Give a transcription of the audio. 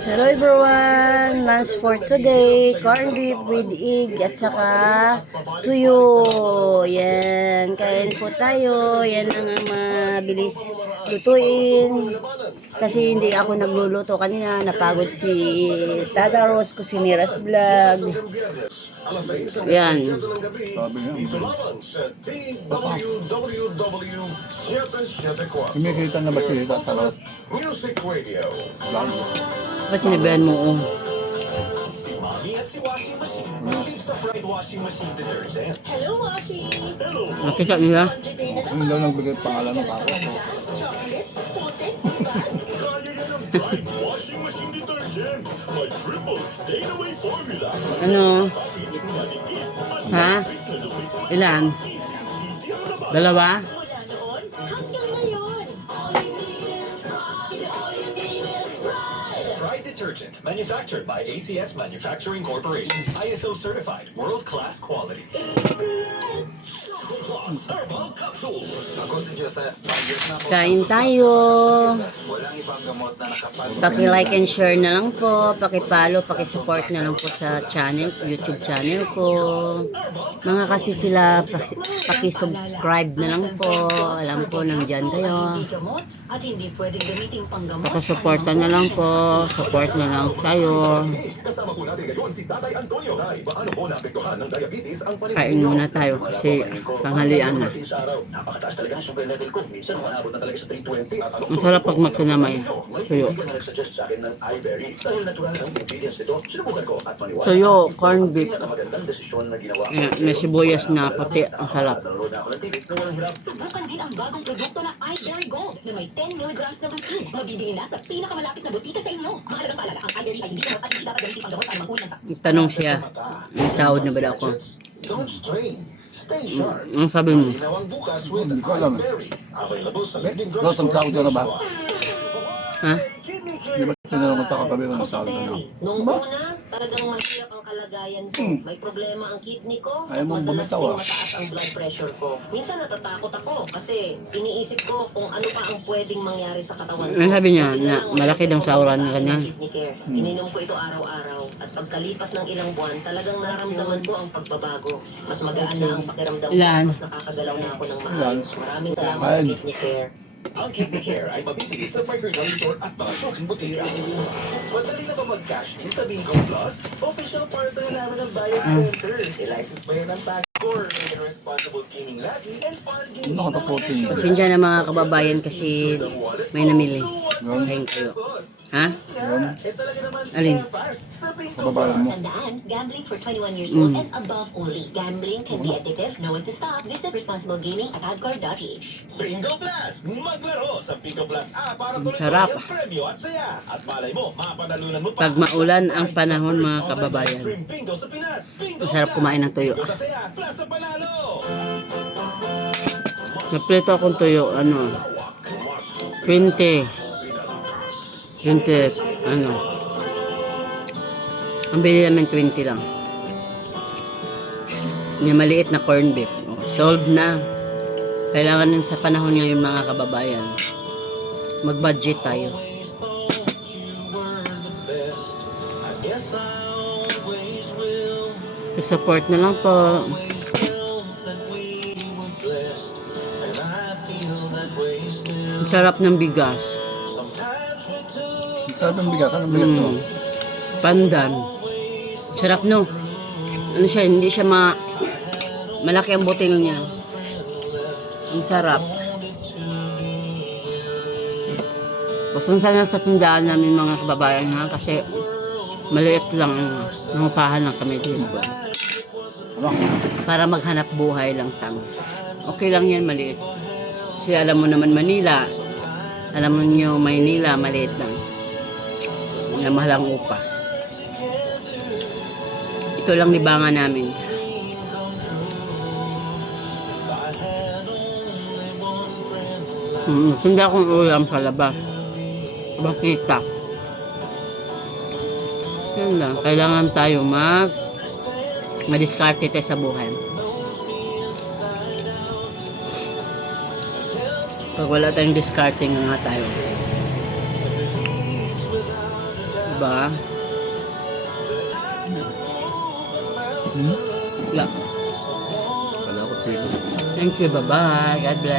Hello everyone! Lunch for today, corned beef with egg at saka tuyo. Yan, kain po tayo. Yan ang mabilis lutuin. Kasi hindi ako nagluluto kanina. Napagod si Tata Rose Cusineras Vlog. Yan. Sabi nga. Kumikita na ba si Tata Rose? Ba sinabihan mo? Oh. Hello, Washi! Nakita nila? Yung daw nagbigay pangalan ng kako ko. Ano? Ha? Ilan? Dalawa? Pride Detergent, manufactured by ACS Manufacturing Corporation. ISO certified, world-class quality. Herbal capsule. Kain tayo. Paki-like and share na lang po. Paki-follow, paki-support na lang po sa channel, YouTube channel ko. Mga kasi sila, paki-subscribe na lang po. Alam ko, nandyan kayo. Paki-supportan na lang po. Support na lang tayo. Kain muna tayo kasi tanghalian na. Ang sarap pag magkanamay. Tuyo. Tuyo, corned beef. Ayan, may sibuyas na puti. Ang sarap. Bukan din ang bagong produkto na iBerry Gold na may 10 mg na lutein. Mabibili na sa pinakamalapit na butika sa inyo. Mahalagang paalala, ang iBerry ay hindi gamot at hindi dapat gamitin panggamot para mangkulang sa... Tanong siya, may sahod na ba daw ako? Ang sabi mo? Hindi ko alam eh. Rose, ang sahod ka na ba? Ha? Di ba tinanong ko katabi mo ng sahod ka na? Nung una, talagang mahirap ang kalagayan ko. May problema ang kidney ko. Ayaw mong Madalas bumitaw, din ah. mataas ang blood pressure ko. Minsan natatakot ako kasi iniisip ko kung ano pa ang pwedeng mangyari sa katawan ko. Ang sabi niya, na malaki daw sahuran na kanya. Kidney care. Ininom ko ito araw-araw at pagkalipas ng ilang buwan, talagang naramdaman ko ang pagbabago. Mas magaan na ang pakiramdam ko. Ilan? Mas nakakagalaw na ako ng maayos. Maraming salamat sa Ilan? Kidney Care. Ang Kidney Care ay mabibili sa Microgram Store at mga shopping butika. Madali na ba mag-cash in sa Bingo Plus? Official partner namin ng Bayad Center. I-license ba yan ng Tagcore? May responsible gaming lagi and fun gaming. Ano katapotin? Pasensya na mga kababayan kasi may namili. Yun. Kain kayo. Ha? Yun. Eh talaga naman Alin? sa Bingo Kababayan mo. Tandaan, gambling for 21 years old and above only. Gambling can be addictive. Know when to stop. Visit responsible gaming at hardcore.ph. Bingo Plus! Maglaro sa Bingo Plus para tuloy Sarap. ang premyo at saya. At malay mo, mapanalunan mo pa. Pag maulan ang panahon mga kababayan, Bingo sa Pinas. Bingo masarap kumain ng tuyo. Bingo sa saya, plus sa panalo. Naprito akong tuyo, ano, 20, ano, ang bili namin 20 lang. Yung maliit na corned beef. Oh, sold na. Kailangan nun sa panahon ngayon mga kababayan. Mag-budget tayo. Support na lang po. Ang sarap ng bigas. Sarap ng bigas. Anong bigas to? Pandan. Sarap no. Ano siya, hindi siya malaki ang butil niya. Ang sarap. Pasunsa na sa tindahan namin mga kababayan ha, kasi maliit lang, nangupahan lang kami dito. Ano? Para maghanap buhay lang tang. Okay lang yan, maliit. Kasi alam mo naman Manila, alam mo nyo Maynila, maliit lang. Mahal ang upa. Ito lang libangan namin. Hindi akong ulam sa labas. Basita. Yan lang. Kailangan tayo madiskarte tayo sa buhay. Pag wala tayong discarding nga tayo. ba? Wala. Wala ko sino. Thank you. Bye-bye. God bless.